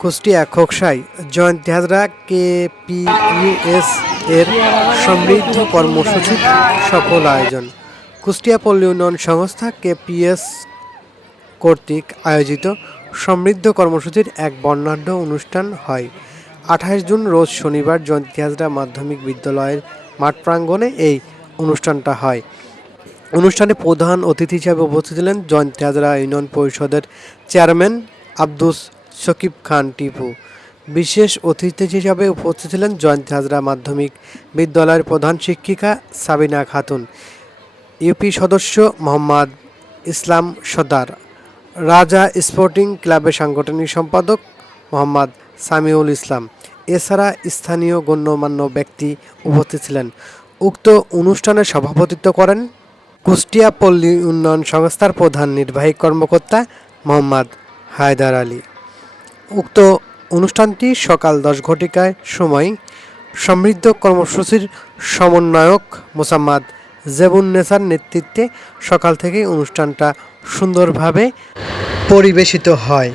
কুষ্টিয়া খোকসাই জয়ন্তী হাজরা কেপিইউএস এর সমৃদ্ধ কর্মসূচির সফল আয়োজন। কুষ্টিয়া পল্লী উন্নয়ন সংস্থা কেপিএস কর্তৃক আয়োজিত সমৃদ্ধ কর্মসূচির এক বর্ণাঢ্য অনুষ্ঠান হয়। আঠাশ জুন রোজ শনিবার জয়ন্তী হাজরা মাধ্যমিক বিদ্যালয়ের মাঠ প্রাঙ্গণে এই অনুষ্ঠানটা হয়। অনুষ্ঠানে প্রধান অতিথি হিসেবে উপস্থিত ছিলেন জয়ন্তী হাজরা ইউনিয়ন পরিষদের চেয়ারম্যান আব্দুস শকিব খান টিপু। বিশেষ অতিথি হিসাবে উপস্থিত ছিলেন জয়ন্তী হাজরা মাধ্যমিক বিদ্যালয়ের প্রধান শিক্ষিকা সাবিনা খাতুন, ইউপি সদস্য মোহাম্মদ ইসলাম সর্দার, রাজা স্পোর্টিং ক্লাবের সাংগঠনিক সম্পাদক মোহাম্মদ সামিউল ইসলাম। এছাড়া স্থানীয় গণ্যমান্য ব্যক্তি উপস্থিত ছিলেন। উক্ত অনুষ্ঠানে সভাপতিত্ব করেন কুষ্টিয়া পল্লী উন্নয়ন সংস্থার প্রধান নির্বাহী কর্মকর্তা মোহাম্মদ হায়দার আলী। উক্ত অনুষ্ঠানটি সকাল দশ ঘটিকায় সময় সমৃদ্ধ কর্মসূচির সমন্বয়ক মোসাম্মদ জেবুন্নেসার নেতৃত্বে সকাল থেকেই অনুষ্ঠানটা সুন্দরভাবে পরিবেশিত হয়।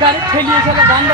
গাড়ি ঠেলিয়ে চলে বন্ধ